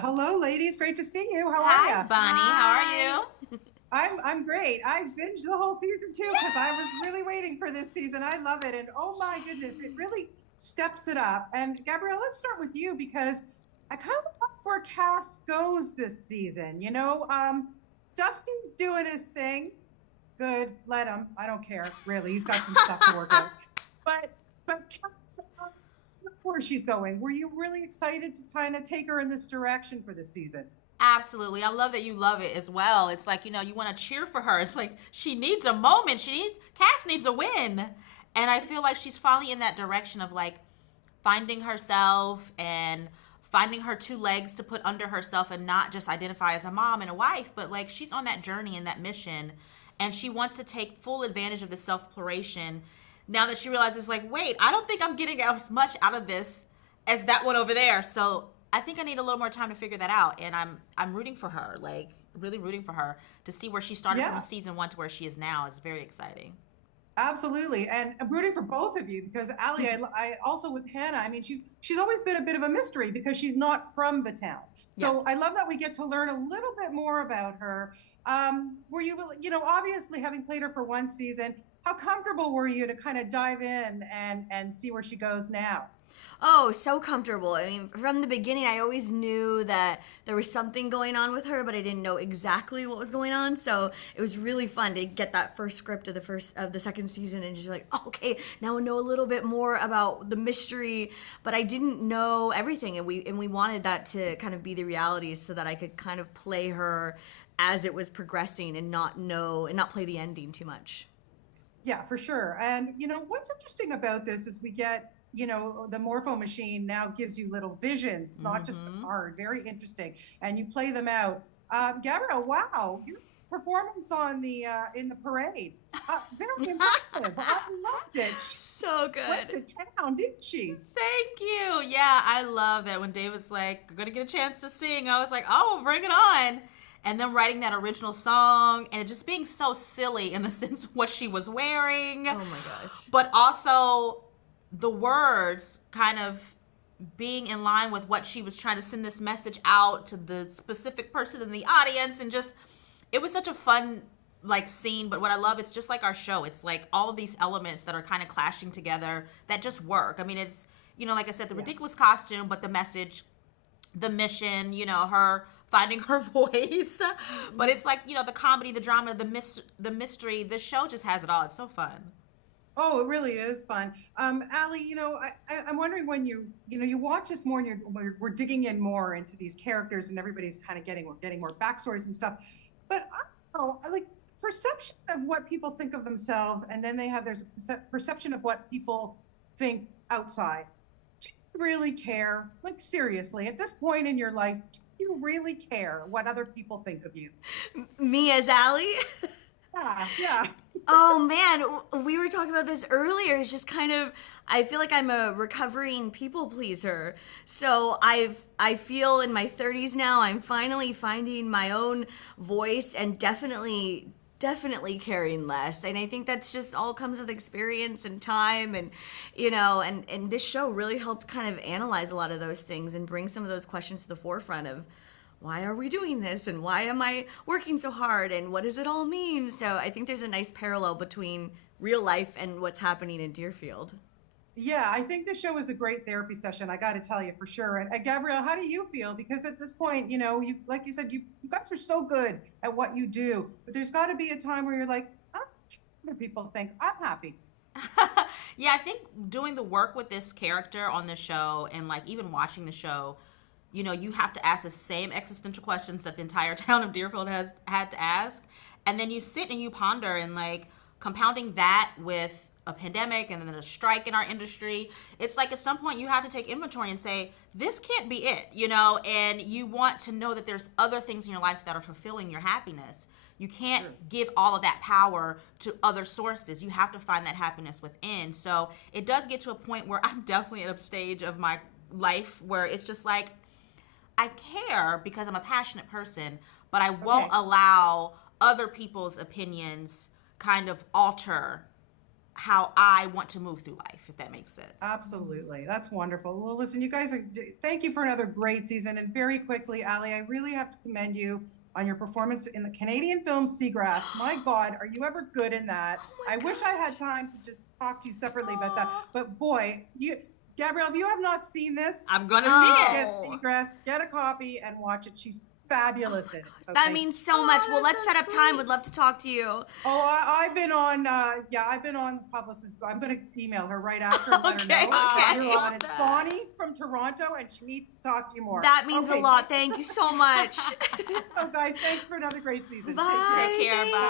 Hello, ladies. Great to see you. How are Hi, you? Bonnie. How are Hi. you? I'm great. I binged the whole season too because I was really waiting for this season. I love it, and oh my goodness, it really steps it up. And Gabrielle, let's start with you because I kind of love where Cass goes this season. Dusty's doing his thing. Good, let him. I don't care really. He's got some stuff to work out. But Cass, look where she's going. Were you really excited to kind of take her in this direction for this season? Absolutely. I love that you love it as well. It's like, you want to cheer for her. It's like she needs a moment. Cass needs a win. And I feel like she's finally in that direction of like finding herself and finding her two legs to put under herself and not just identify as a mom and a wife, but like she's on that journey and that mission. And she wants to take full advantage of the self exploration now that she realizes, like, wait, I don't think I'm getting as much out of this as that one over there. So I think I need a little more time to figure that out. And I'm rooting for her, like really rooting for her to see where she started from Yeah. season one to where she is now is very exciting. Absolutely, and I'm rooting for both of you because Ali, I also with Hannah. I mean, she's always been a bit of a mystery because she's not from the town. Yeah. So I love that we get to learn a little bit more about her. Were you, obviously having played her for one season, how comfortable were you to kind of dive in and see where she goes now? Oh, so comfortable. I mean, from the beginning, I always knew that there was something going on with her, but I didn't know exactly what was going on. So it was really fun to get that first script of the second season and just like, oh, okay, now I know a little bit more about the mystery, but I didn't know everything, and we wanted that to kind of be the reality so that I could kind of play her as it was progressing and not play the ending too much. Yeah, for sure. And what's interesting about this is we get, the morpho machine now gives you little visions, not just the Mm-hmm. card. Very interesting. And you play them out. Gabrielle, wow, your performance on the in the parade, very impressive. I loved it. She So went good. to town, didn't she? Thank you. Yeah, I love that when David's like, "You're gonna get a chance to sing." I was like, "Oh, bring it on!" And then writing that original song and it just being so silly in the sense of what she was wearing, Oh my gosh. but also the words kind of being in line with what she was trying to send this message out to the specific person in the audience, and just it was such a fun like scene. But what I love, it's just like our show, it's like all of these elements that are kind of clashing together that just work. I mean, it's like I said, the Yeah. ridiculous costume, but the message, the mission, her finding her voice. But it's like, the comedy, the drama, the mystery, the show just has it all. It's so fun. Oh, it really is fun. Ali, I'm wondering when you watch this more and we're digging in more into these characters and everybody's kind of we're getting more backstories and stuff. But I don't know, I like perception of what people think of themselves, and then there's a perception of what people think outside. Do you really care? Like seriously, at this point in your life, do you really care what other people think of you? Me as Allie? Yeah, yeah. Oh man, we were talking about this earlier. It's just kind of, I feel like I'm a recovering people pleaser. So I feel in my 30s now I'm finally finding my own voice and definitely caring less. And I think that's just all comes with experience and time, and and this show really helped kind of analyze a lot of those things and bring some of those questions to the forefront of why are we doing this and why am I working so hard and what does it all mean? So I think there's a nice parallel between real life and what's happening in Deerfield. Yeah, I think this show is a great therapy session. I got to tell you for sure. And Gabrielle, how do you feel? Because at this point, you like you said, you guys are so good at what you do, but there's got to be a time where you're like, I don't care what people think. I'm happy. Yeah, I think doing the work with this character on the show and like even watching the show, you have to ask the same existential questions that the entire town of Deerfield has had to ask. And then you sit and you ponder and like compounding that with a pandemic and then a strike in our industry. It's like at some point you have to take inventory and say, this can't be it, and you want to know that there's other things in your life that are fulfilling your happiness. You can't Sure. give all of that power to other sources. You have to find that happiness within. So it does get to a point where I'm definitely at a stage of my life where it's just like, I care because I'm a passionate person, but I won't Okay. allow other people's opinions kind of alter how I want to move through life, if that makes sense. Absolutely. That's wonderful. Well, listen, you guys thank you for another great season. And very quickly, Ali, I really have to commend you on your performance in the Canadian film Seagrass. My God, are you ever good in that? I wish I had time to just talk to you separately about that. But boy, Gabrielle, if you have not seen this, I'm going to see it. get Seagrass, get a copy and watch it. She's fabulous in it. So that means so much. Well, let's set up time. Would love to talk to you. I've been on, I've been on Publicist. I'm going to email her right after and let her know. Okay. You're on. It's Bonnie from Toronto, and she needs to talk to you more. That means a lot. Thank you so much. So, guys, thanks for another great season. Bye. Take care. Bye.